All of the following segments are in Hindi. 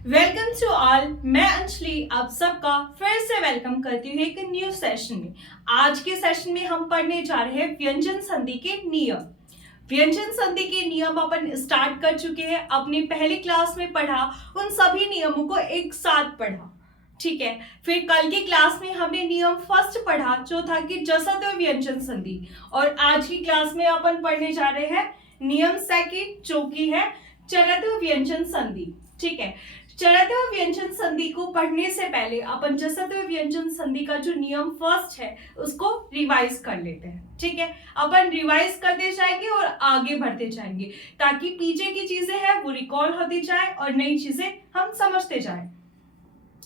Welcome to all. मैं अंजलि आप सबका फिर से वेलकम करती हूँ एक न्यू सेशन में। आज के सेशन में हम पढ़ने जा रहे हैं व्यंजन संधि के नियम। व्यंजन संधि के नियम अपन स्टार्ट कर चुके हैं, अपनी पहली क्लास में पढ़ा, उन सभी नियमों को एक साथ पढ़ा। ठीक है, फिर कल की क्लास में हमने नियम फर्स्ट पढ़ा जो था कि जसत्व व्यंजन संधि, और आज की क्लास में अपन पढ़ने जा रहे हैं नियम सेकंड जो कि है चरत्व व्यंजन संधि। ठीक है, चरत्व व्यंजन संधि को पढ़ने से पहले अपन जसत्व व्यंजन संधि का जो नियम फर्स्ट है उसको रिवाइज कर लेते हैं। ठीक है, अपन रिवाइज करते जाएंगे और आगे बढ़ते जाएंगे ताकि पीछे की चीजें हैं वो रिकॉल होती जाए और नई चीजें हम समझते जाए।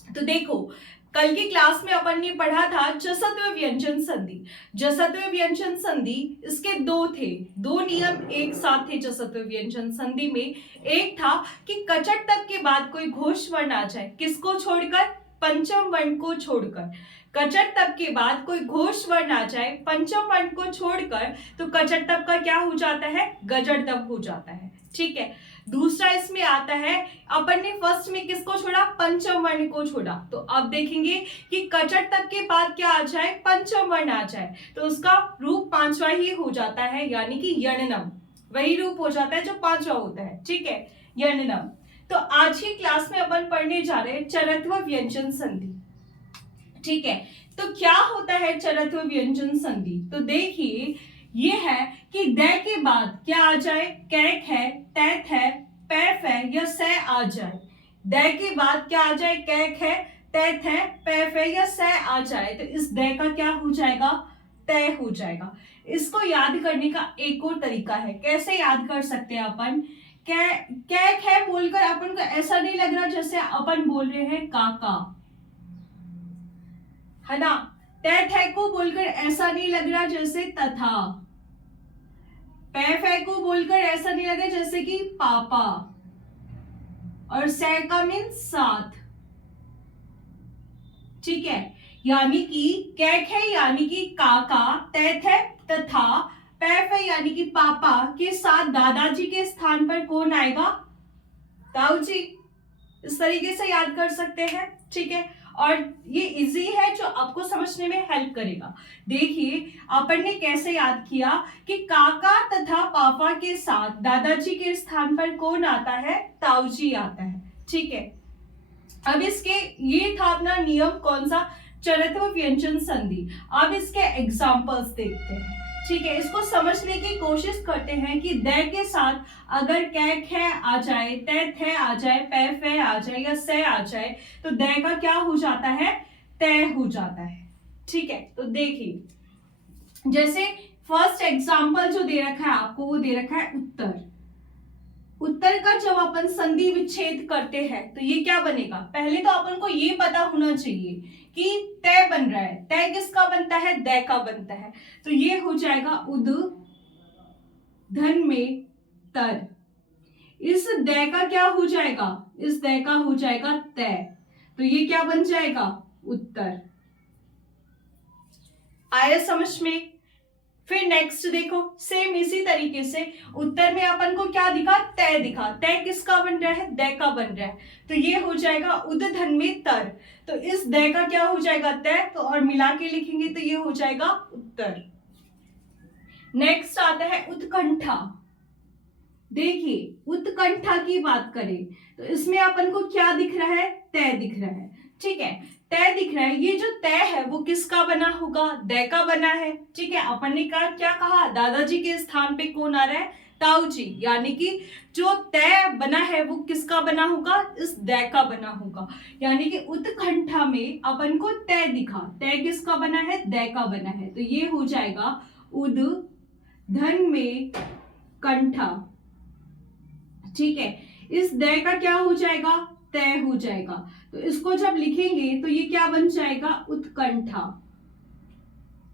तो देखो, कल की क्लास में अपन ने पढ़ा था जसत्व व्यंजन संधि। जसत्व व्यंजन संधि इसके दो नियम एक साथ थे जसत्व व्यंजन संधि में। एक था कि कचट तक के बाद कोई घोष वर्ण आ जाए, किसको छोड़कर? पंचम वर्ण को छोड़कर। कचट तक के बाद कोई घोष वर्ण आ जाए पंचम वर्ण को छोड़कर तो कचट तक का क्या हो जाता है? गजड़ तक हो जाता है। ठीक है, दूसरा इसमें आता है, अपन ने फर्स्ट में किसको छोड़ा? पंचम वर्ण को छोड़ा। तो अब देखेंगे कि कचट तक के बाद क्या आ जाए? पंचम वर्ण आ जाए तो उसका रूप पांचवा ही हो जाता है, यानी कि यणनम। वही रूप हो जाता है जो पांचवा होता है। ठीक है, यणनम। तो आज की क्लास में अपन पढ़ने जा रहे हैं चरत्व व्यंजन संधि। ठीक है, तो क्या होता है चरत्व व्यंजन संधि? तो देखिए, ये है कि द के बाद क्या आ जाए? कैक है, तैत है, पैफ है या से आ जाए। द के बाद क्या आ जाए? कैक है, तैत है, पैफ है या से आ जाए तो इस द का क्या हो जाएगा? तय हो जाएगा। इसको याद करने का एक और तरीका है। कैसे याद कर सकते हैं अपन? कैक है बोलकर अपन को ऐसा नहीं लग रहा जैसे अपन बोल रहे हैं काका, है ना। तैथ है को बोलकर ऐसा नहीं लग रहा जैसे तथा। पैफ है को बोलकर ऐसा नहीं लग रहा जैसे कि पापा। और सै का मीन साथ। ठीक है, यानी कि कैक है यानी कि काका, तैथ है तथा, पैफ है यानी कि पापा के साथ दादाजी के स्थान पर कौन आएगा? ताऊ जी। इस तरीके से याद कर सकते हैं। ठीक है, और ये इजी है जो आपको समझने में हेल्प करेगा। देखिए, अपन ने कैसे याद किया कि काका तथा पापा के साथ दादाजी के स्थान पर कौन आता है? ताऊ जी आता है। ठीक है, अब इसके ये था अपना नियम कौन सा? चरत्व व्यंजन संधि। अब इसके एग्जांपल्स देखते हैं। ठीक है, इसको समझने की कोशिश करते हैं कि द के साथ अगर कैक है आ जाए, तैथ है आ जाए, पैफ है आ जाए या से आ जाए तो द का क्या हो जाता है? तय हो जाता है। ठीक है, तो देखिए, जैसे फर्स्ट एग्जांपल जो दे रखा है आपको वो दे रखा है उत्तर। उत्तर का जब अपन संधि विच्छेद करते हैं तो ये क्या बनेगा? पहले तो अपन को ये पता होना चाहिए कि तय बन रहा है। तय किसका बनता है? द का बनता है। तो ये हो जाएगा उद धन में तर। इस द का क्या हो जाएगा? इस द का हो जाएगा तय। तो ये क्या बन जाएगा? उत्तर। आया समझ में? फिर नेक्स्ट देखो, सेम इसी तरीके से उत्तर में अपन को क्या दिखा? तय दिखा। तय किसका बन रहा है? द का बन रहा है। तो ये हो जाएगा उद धन में तर। तो इस द का क्या हो जाएगा? तय। तो और मिला के लिखेंगे तो ये हो जाएगा उत्तर। नेक्स्ट आता है उत्कंठा। देखिए, उत्कंठा की बात करें तो इसमें अपन को क्या दिख रहा है? तय दिख रहा है। ठीक है, तय दिख रहा है। ये जो तय है वो किसका बना होगा? द का बना है। ठीक है, अपन ने क्या कहा? दादाजी के स्थान पे कौन आ रहा है? ताऊ जी। यानी कि जो तय बना है वो किसका बना होगा? इस द का बना होगा। यानी कि उत्कंठा में अपन को तय दिखा। तय किसका बना है? द का बना है। तो ये हो जाएगा उद धन में कंठा। ठीक है, इस द का क्या हो जाएगा? तय हो जाएगा। तो इसको जब लिखेंगे तो ये क्या बन जाएगा? उत्कंठा।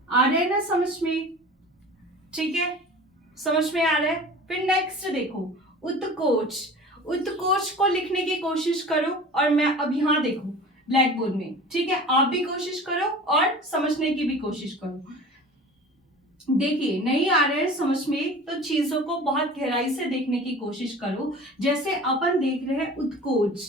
आ रहा है ना समझ में? ठीक है, समझ में आ रहा है? फिर नेक्स्ट देखो, उत्कोच। उत्कोच को लिखने की कोशिश करो और मैं अब यहां देखो ब्लैक बोर्ड में। ठीक है, आप भी कोशिश करो और समझने की भी कोशिश करो। देखिए, नहीं आ रहा है समझ में तो चीजों को बहुत गहराई से देखने की कोशिश करो। जैसे अपन देख रहे हैं उत्कोच।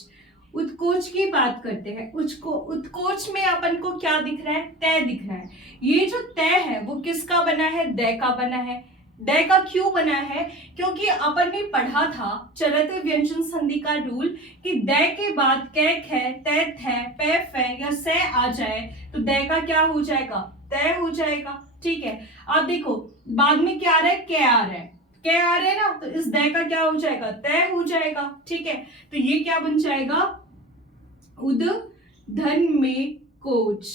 उत्कोच की बात करते हैं। उत्कोच में अपन को क्या दिख रहा है? तय दिख रहा है। ये जो तय है वो किसका बना है? दय का बना है। दय का क्यों बना है? क्योंकि अपन ने पढ़ा था चरत्व व्यंजन संधि का रूल कि दय के बाद कै खे तय थे पै फै या से आ जाए तो दय का क्या हो जाएगा? तय हो जाएगा। ठीक है, अब देखो बाद में क्या आ रहा है? कै आ रहा है। कै आ रहा है ना, तो इस दय का क्या हो जाएगा? तय हो जाएगा। ठीक है, तो ये क्या बन जाएगा? उद धन में कोच।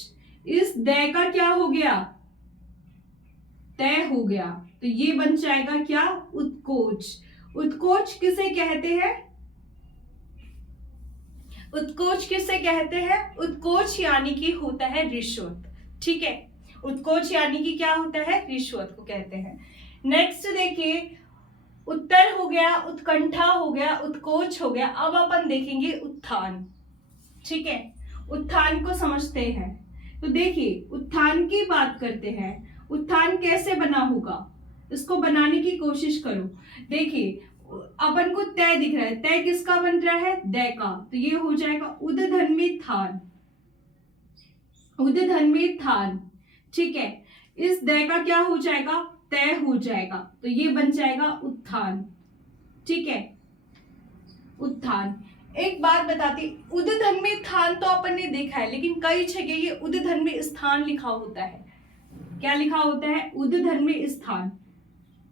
इस दय का क्या हो गया? तय हो गया। तो ये बन जाएगा क्या? उत्कोच। उत्कोच किसे कहते हैं? उत्कोच किसे कहते हैं? उत्कोच यानी कि होता है रिश्वत। ठीक है, उत्कोच यानी कि क्या होता है? रिश्वत को कहते हैं। नेक्स्ट देखिए, उत्तर हो गया, उत्कंठा हो गया, उत्कोच हो गया। अब अपन देखेंगे उत्थान। ठीक है, उत्थान को समझते हैं। तो देखिए उत्थान की बात करते हैं। उत्थान कैसे बना होगा, इसको बनाने की कोशिश करो। देखिए अपन को तय दिख रहा है, तय किसका बन रहा है? दय का। तो ये हो जाएगा उद धन में थान। उद धन में थान। ठीक है, इस दय का क्या हो जाएगा? तय हो जाएगा। तो ये बन जाएगा उत्थान। ठीक है, उत्थान। एक बात बताती, उद धन में थान तो अपन ने देखा है, लेकिन कई जगह ये उद धन में स्थान लिखा होता है। क्या लिखा होता है? उद धन में स्थान।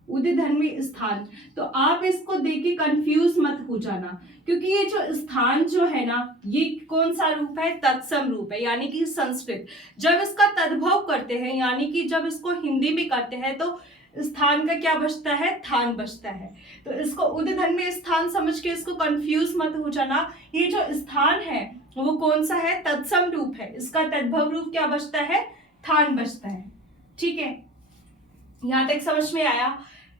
उद धन में स्थान। तो आप इसको देख के कंफ्यूज मत हो जाना, क्योंकि ये जो स्थान जो है ना, ये कौन सा रूप है? तत्सम रूप है, यानी कि संस्कृत। जब इसका तद्भव करते हैं, यानी कि जब इसको हिंदी में करते हैं, तो स्थान का क्या बचता है? थान बचता है। तो इसको उद धन में स्थान समझ के इसको कंफ्यूज मत हो जाना। ये जो स्थान है वो कौन सा है? तत्सम रूप है। इसका तद्भव रूप क्या बचता है? थान बचता है। ठीक है, यहां तक समझ में आया।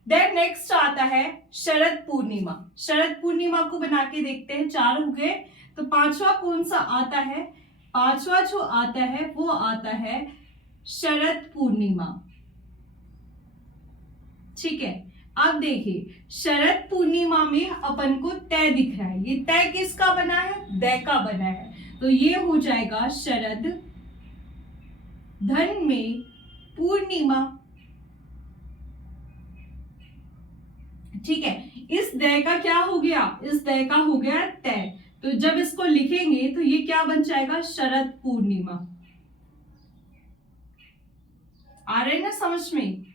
देन नेक्स्ट आता है शरद पूर्णिमा। शरद पूर्णिमा को बना के देखते हैं। 4 हो गए, तो 5वां कौन सा आता है? 5वां जो आता है वो आता है शरद पूर्णिमा। ठीक है, अब देखिए शरद पूर्णिमा में अपन को तय दिख रहा है। ये तय किसका बना है? दय का बना है। तो ये हो जाएगा शरद धन में पूर्णिमा। ठीक है, इस दय का क्या हो गया? इस दय का हो गया तय। तो जब इसको लिखेंगे तो ये क्या बन जाएगा? शरद पूर्णिमा। आ रहा है ना समझ में?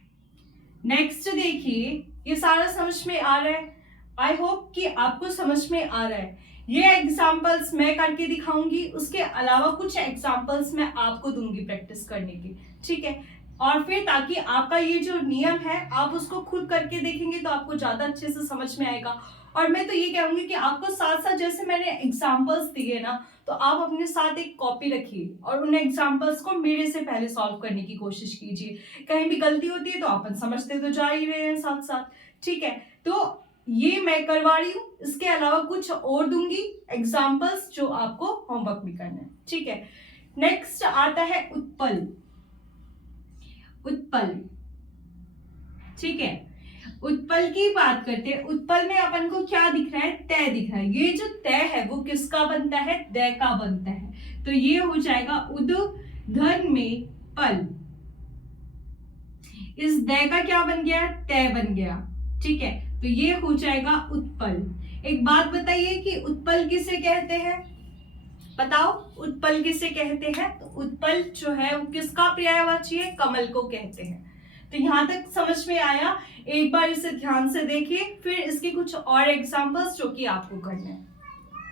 नेक्स्ट देखिए, ये सारा समझ में आ रहा है? आई होप कि आपको समझ में आ रहा है। ये एग्जाम्पल्स मैं करके दिखाऊंगी, उसके अलावा कुछ एग्जाम्पल्स मैं आपको दूंगी प्रैक्टिस करने की। ठीक है, और फिर ताकि आपका ये जो नियम है आप उसको खुद करके देखेंगे तो आपको ज्यादा अच्छे से समझ में आएगा। और मैं तो ये कहूंगी कि आपको साथ साथ जैसे मैंने एग्जाम्पल्स दिए ना, तो आप अपने साथ एक कॉपी रखिए और उन एग्जाम्पल्स को मेरे से पहले सॉल्व करने की कोशिश कीजिए। कहीं भी गलती होती है तो अपन समझते तो जा ही रहे हैं साथ साथ। ठीक है, तो ये मैं करवा रही हूँ, इसके अलावा कुछ और दूंगी एग्जाम्पल्स जो आपको होमवर्क भी करना है। ठीक है, नेक्स्ट आता है उत्पल। उत्पल। ठीक है, उत्पल की बात करते हैं। उत्पल में अपन को क्या दिख रहा है? तय दिख रहा है। ये जो तय है वो किसका बनता है? दय का बनता है। तो ये हो जाएगा उद धन में पल। इस दय का क्या बन गया? तय बन गया। ठीक है, तो ये हो जाएगा उत्पल। एक बात बताइए कि उत्पल किसे कहते हैं? बताओ उत्पल किसे कहते हैं? तो उत्पल जो है वो किसका पर्यायवाची है? कमल को कहते हैं। तो यहां तक समझ में आया? एक बार इसे ध्यान से देखिए, फिर इसके कुछ और एग्जांपल्स जो कि आपको करने हैं।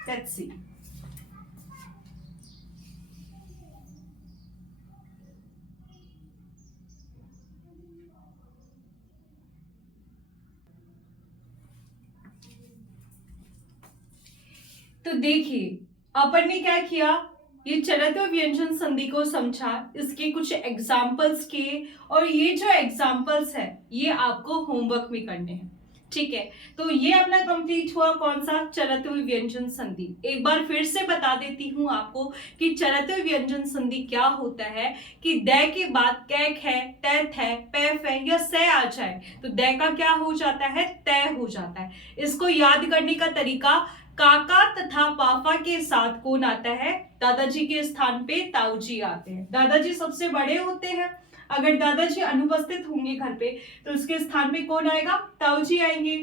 Let's see. तो देखिए अपन ने क्या किया, ये चरत्व व्यंजन संधि को समझा, इसके कुछ एग्जाम्पल्स किए, और ये जो एग्जाम्पल्स है ये आपको होमवर्क में करने हैं। ठीक है, तो ये अपना कंप्लीट हुआ कौन सा? चरत्व व्यंजन संधि। एक बार फिर से बता देती हूँ आपको कि चरत्व व्यंजन संधि क्या होता है कि दय के बाद कै खे तय थे पै फै या से आ जाए तो दय का क्या हो जाता है? तय हो जाता है। इसको याद करने का तरीका काका तथा पापा के साथ कौन आता है? दादाजी के स्थान पे ताऊजी आते हैं। दादाजी सबसे बड़े होते हैं, अगर दादाजी अनुपस्थित होंगे घर पे तो उसके स्थान पे कौन आएगा? ताऊजी आएंगे।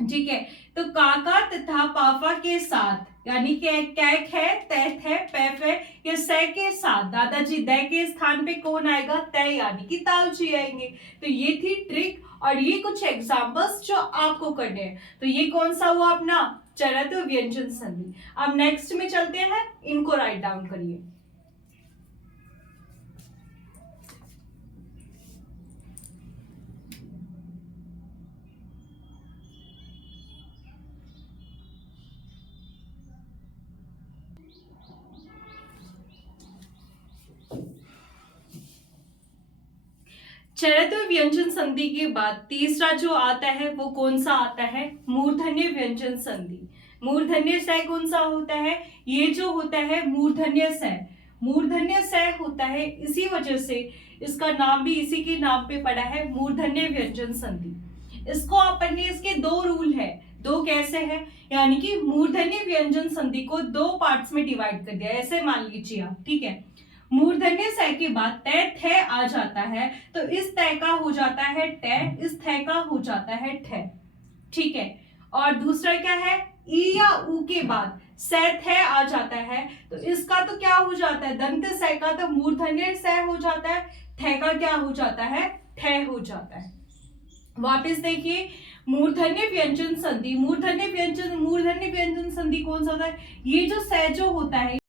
ठीक है, तो काका तथा पापा के साथ, यानी कि कैक है, तैत है, पैफ है, ये सै के साथ दादाजी दै के स्थान पे कौन आएगा? तय, यानी कि ताऊजी आएंगे। तो ये थी ट्रिक और ये कुछ एग्जांपल्स जो आपको करने हैं। तो ये कौन सा हुआ अपना? चरत व्यंजन संधि। अब नेक्स्ट में चलते हैं, इनको राइट डाउन करिए। चरत व्यंजन संधि के बाद तीसरा जो आता है वो कौन सा आता है? मूर्धन्य व्यंजन संधि। मूर्धन्य स कौन सा होता है? ये जो होता है मूर्धन्य स, मूर्धन्य स होता है, इसी वजह से इसका नाम भी इसी के नाम पे पड़ा है, मूर्धन्य व्यंजन संधि। इसको आप पढ़ने, इसके दो रूल है। दो कैसे है? यानी कि मूर्धन्य व्यंजन संधि को दो पार्ट्स में डिवाइड कर दिया, ऐसे मान लीजिए आप। ठीक है, मूर्धन्य स के बाद तय थ आ जाता है, तो इस तय का हो जाता है ट, इस थ का हो जाता है ठ। ठीक है, और दूसरा क्या है? ई या ऊ के बाद स थ आ जाता है, तो इसका तो क्या हो जाता है? दंत स का तो मूर्धन्य स हो जाता है, थ का क्या हो जाता है? ठ हो जाता है। वापस देखिए, मूर्धन्य व्यंजन संधि, मूर्धन्य व्यंजन संधि कौन सा होता है? ये जो स जो होता है